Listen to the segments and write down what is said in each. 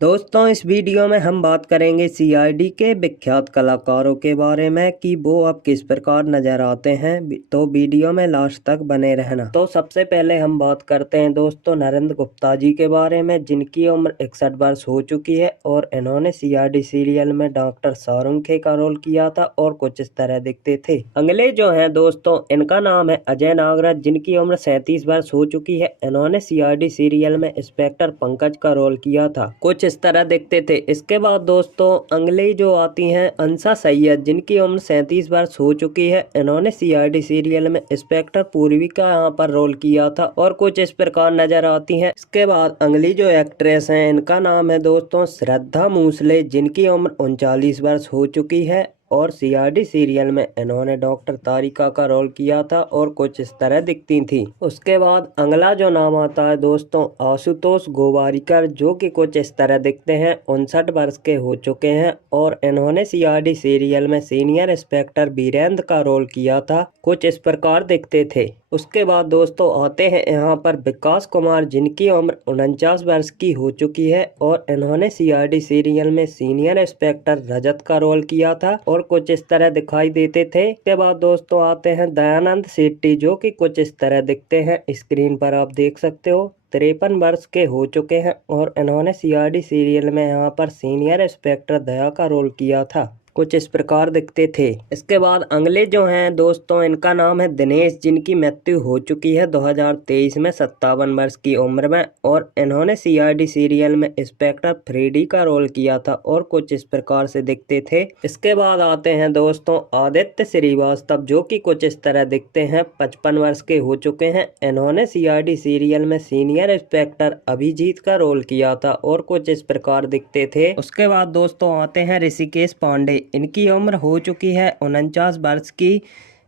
दोस्तों इस वीडियो में हम बात करेंगे सीआईडी के विख्यात कलाकारों के बारे में कि वो अब किस प्रकार नजर आते हैं। तो वीडियो में लास्ट तक बने रहना। तो सबसे पहले हम बात करते हैं दोस्तों नरेंद्र गुप्ता जी के बारे में, जिनकी उम्र 61 वर्ष हो चुकी है और इन्होंने सीआईडी सीरियल में डॉक्टर सारुंखे का रोल किया था और कुछ इस तरह दिखते थे। अगले जो है दोस्तों, इनका नाम है अजय नागराज, जिनकी उम्र 37 वर्ष हो चुकी है। इन्होंने सीआईडी सीरियल में इंस्पेक्टर पंकज का रोल किया था, कुछ इस तरह दिखते थे। इसके बाद दोस्तों अगली जो आती हैं अंसा सैयद, जिनकी उम्र 37 वर्ष हो चुकी है। इन्होंने सीआईडी सीरियल में इंस्पेक्टर पूर्वी का यहाँ पर रोल किया था और कुछ इस प्रकार नजर आती हैं। इसके बाद अगली जो एक्ट्रेस हैं, इनका नाम है दोस्तों श्रद्धा मूसले, जिनकी उम्र 39 वर्ष हो चुकी है और सीआईडी सीरियल में इन्होंने डॉक्टर तारिका का रोल किया था और कुछ इस तरह दिखती थी। उसके बाद अगला जो नाम आता है दोस्तों आशुतोष गोवारिकर, जो कि कुछ इस तरह दिखते हैं। 59 वर्ष के हो चुके हैं और इन्होंने सीआईडी सीरियल में सीनियर इंस्पेक्टर वीरेंद्र का रोल किया था, कुछ इस प्रकार दिखते थे। उसके बाद दोस्तों आते हैं यहाँ पर विकास कुमार, जिनकी उम्र 49 वर्ष की हो चुकी है और इन्होंने सीआईडी सीरियल में सीनियर इंस्पेक्टर रजत का रोल किया था और कुछ इस तरह दिखाई देते थे। इसके बाद दोस्तों आते हैं दयानंद शेट्टी, जो कि कुछ इस तरह दिखते हैं। स्क्रीन पर आप देख सकते हो 53 वर्ष के हो चुके हैं और इन्होंने सीआईडी सीरियल में यहाँ पर सीनियर इंस्पेक्टर दया का रोल किया था, कुछ इस प्रकार दिखते थे। इसके बाद अगले जो हैं दोस्तों, इनका नाम है दिनेश, जिनकी मृत्यु हो चुकी है 2023 में 57 वर्ष की उम्र में और इन्होंने सीआईडी सीरियल में इंस्पेक्टर फ्रेडी का रोल किया था और कुछ इस प्रकार से दिखते थे। इसके बाद आते हैं दोस्तों आदित्य श्रीवास्तव, जो कि कुछ इस तरह दिखते हैं। 55 वर्ष के हो चुके हैं। इन्होंने सीआईडी सीरियल में सीनियर इंस्पेक्टर अभिजीत का रोल किया था और कुछ इस प्रकार दिखते थे। उसके बाद दोस्तों आते हैं ऋषिकेश पांडे, इनकी उम्र हो चुकी है 49 वर्ष की।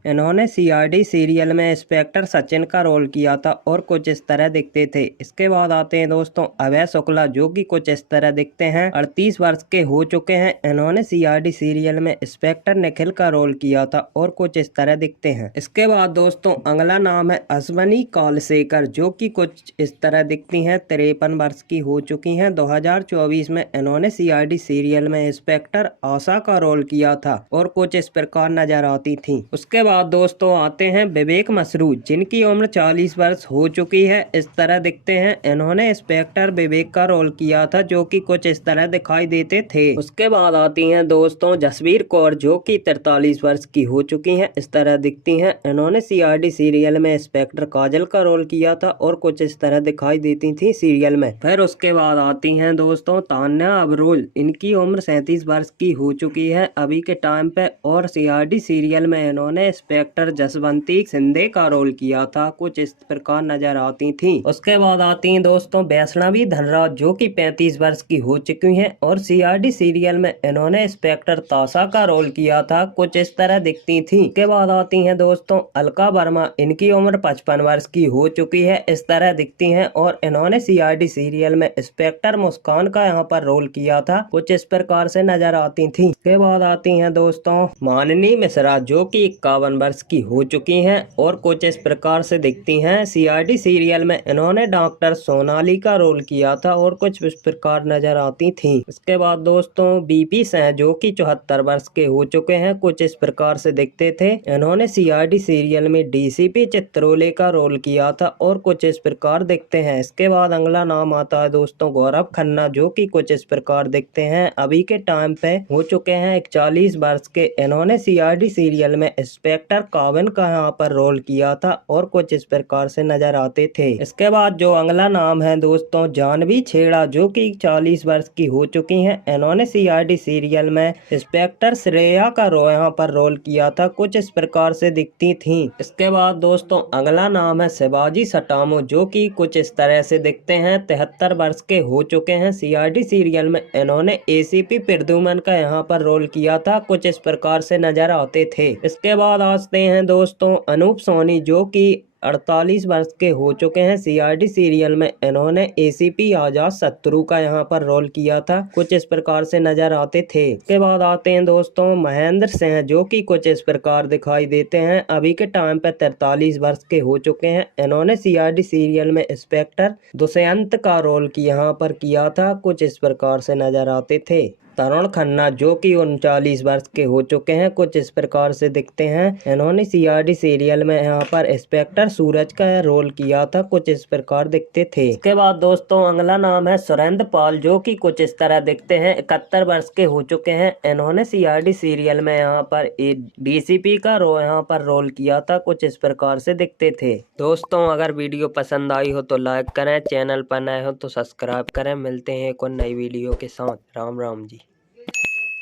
इन्होंने सीआईडी सीरियल में इंस्पेक्टर सचिन का रोल किया था और कुछ इस तरह दिखते थे। इसके बाद आते हैं दोस्तों अभय शुक्ला, जो कि कुछ इस तरह दिखते हैं। 38 वर्ष के हो चुके हैं। इन्होंने सीआईडी सीरियल में इंस्पेक्टर निखिल का रोल किया था और कुछ इस तरह दिखते हैं। इसके बाद दोस्तों अगला नाम है अश्वनी कालसेकर, जो कि कुछ इस तरह दिखती हैं। 53 वर्ष की हो चुकी हैं। 2024 में इन्होंने सीआईडी सीरियल में इंस्पेक्टर आशा का रोल किया था और कुछ इस प्रकार नजर आती थी। उसके बाद दोस्तों आते हैं विवेक मसरूद, जिनकी उम्र 40 वर्ष हो चुकी है। इस तरह दिखते हैं। इन्होंने इंस्पेक्टर विवेक का रोल किया था, जो कि कुछ इस तरह दिखाई देते थे। उसके बाद आती हैं दोस्तों जसवीर कौर, जो कि 43 वर्ष की हो चुकी हैं। इस तरह दिखती हैं। इन्होंने सीआईडी सीरियल में इंस्पेक्टर काजल का रोल किया था और कुछ इस तरह दिखाई देती थी सीरियल में। फिर उसके बाद आती हैं दोस्तों तान्या अबरोल, इनकी उम्र 37 वर्ष की हो चुकी है अभी के टाइम पे और सीआईडी सीरियल में इन्होंने इंस्पेक्टर जसवंती शिंदे का रोल किया था, कुछ इस प्रकार नजर आती थी। उसके बाद आती हैं दोस्तों वैष्णवी धनराज, जो कि 35 वर्ष की हो चुकी हैं और सीआईडी सीरियल में इन्होंने इंस्पेक्टर ताशा का रोल किया था, कुछ इस तरह दिखती थी। उसके बाद आती हैं दोस्तों अलका वर्मा, इनकी उम्र 55 वर्ष की हो चुकी है। इस तरह दिखती हैं और इन्होंने सीआईडी सीरियल में इंस्पेक्टर मुस्कान का यहाँ पर रोल किया था, कुछ इस प्रकार से नजर आती थी। उसके बाद आती हैं दोस्तों माननी मिश्रा, जो कि 51 वर्ष की हो चुकी हैं और कुछ इस प्रकार से दिखती हैं। सीआईडी सीरियल में इन्होंने डॉक्टर सोनाली का रोल किया था और कुछ इस प्रकार नजर आती थी। इसके बाद दोस्तों बीपी सिंह, जो कि 74 वर्ष के हो चुके हैं, कुछ इस प्रकार से दिखते थे। इन्होंने सीआईडी सीरियल में डीसीपी चित्रोले का रोल किया था और कुछ इस प्रकार दिखते हैं। इसके बाद अगला नाम आता है दोस्तों गौरव खन्ना, जो कि कुछ इस प्रकार दिखते हैं। अभी के टाइम पे हो चुके हैं 41 वर्ष के। इन्होंने सीआईडी सीरियल में इंस्पेक्टर काविन का यहाँ पर रोल किया था और कुछ इस प्रकार से नजर आते थे। इसके बाद जो अगला नाम है दोस्तों जानवी छेड़ा, जो कि 40 वर्ष की हो चुकी हैं। इन्होंने सीआईडी सीरियल में इंस्पेक्टर श्रेया का यहाँ पर रोल किया था, कुछ इस प्रकार से दिखती थी। इसके बाद दोस्तों अगला नाम है शिवाजी सटामो, जो कि कुछ इस तरह से दिखते हैं। 73 वर्ष के हो चुके हैं। सीआईडी सीरियल में इन्होंने एसीपी प्रद्युमन का यहाँ पर रोल किया था, कुछ इस प्रकार से नजर आते थे। इसके बाद आते हैं दोस्तों अनूप सोनी, जो कि 48 वर्ष के हो चुके हैं। सीआईडी सीरियल में इन्होंने एसीपी आजाद शत्रु का यहाँ पर रोल किया था। कुछ इस प्रकार से नजर आते थे। इसके बाद आते हैं दोस्तों महेंद्र सिंह, जो कि कुछ इस प्रकार दिखाई देते हैं। अभी के टाइम पे 43 वर्ष के हो चुके हैं। इन्होंने सीआईडी सीरियल में इंस्पेक्टर दुष्यंत का रोल की यहाँ पर किया था। कुछ इस प्रकार से नजर आते थे। तरुण खन्ना, जो कि 39 वर्ष के हो चुके हैं, कुछ इस प्रकार से दिखते हैं। इन्होंने सीआईडी सीरियल में यहाँ पर इंस्पेक्टर सूरज का रोल किया था। कुछ इस प्रकार दिखते थे। इसके बाद दोस्तों अगला नाम है सुरेंद्र पाल, जो कि कुछ इस तरह दिखते हैं। 71 वर्ष के हो चुके हैं। इन्होंने सीआईडी सीरियल में यहाँ पर डीसीपी का यहाँ पर रोल किया था। कुछ इस प्रकार से दिखते थे। दोस्तों अगर वीडियो पसंद आई हो तो लाइक करें, चैनल पर नए हो तो सब्सक्राइब करें। मिलते हैं एक और नई वीडियो के साथ। राम राम जी।